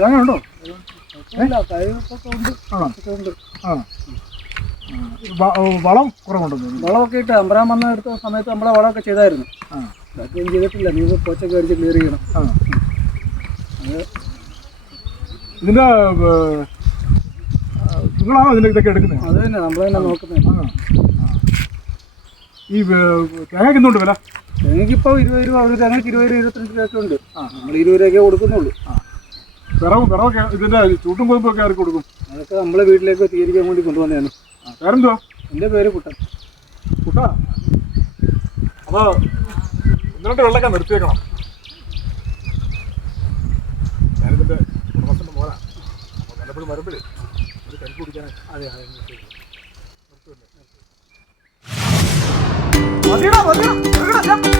തേങ്ങ ഉണ്ടോ? വളം കുറവുണ്ടെന്ന്. വളമൊക്കെ ഇട്ട് അമ്പരാൻ വന്ന എടുത്ത സമയത്ത് നമ്മളെ വളമൊക്കെ ചെയ്തായിരുന്നു. ബാക്കിയൊന്നും ചെയ്തിട്ടില്ല. നീ പോച്ചൊക്കെ അടിച്ച് ക്ലിയർ ചെയ്യണം. ഇതിന്റെ നിങ്ങളാണോ ഇതിന്റെ ഇതൊക്കെ എടുക്കുന്നത്? അത് തന്നെ നമ്മൾ തന്നെ നോക്കുന്നത്. ഈ തേങ്ങയ്ക്ക് എന്തുകൊണ്ട് വില? തേങ്ങയ്ക്കിപ്പോൾ 20 രൂപ, ഒരു തേങ്ങയ്ക്ക് 20-25 രൂപയൊക്കെ ഉണ്ട്. നമ്മൾ 20 രൂപയൊക്കെ കൊടുക്കുന്നുള്ളൂ. വിറവൊക്കെ ഇതിന്റെ ചൂട്ടും കൊതുമ്പൊക്കെ ആർക്ക് കൊടുക്കും? അതൊക്കെ നമ്മളെ വീട്ടിലേക്ക് തീരിക്കാൻ വേണ്ടി കൊണ്ടുവന്നതാണ്. പേരെന്തുവാ? എൻ്റെ പേര് കുട്ടൻ. കുട്ടാ, അപ്പോൾ 1-2 വെള്ളമൊക്കെ നിർത്തിയേക്കണം. ഞാനിതിൻ്റെ ഉടമസ്ഥൻ്റെ മോനാണ്. അപ്പോൾ വല്ലപ്പോഴും വരുമ്പോഴേ ഒരു കരിക്ക് കുടിക്കാനായി. അതെ മതിയോ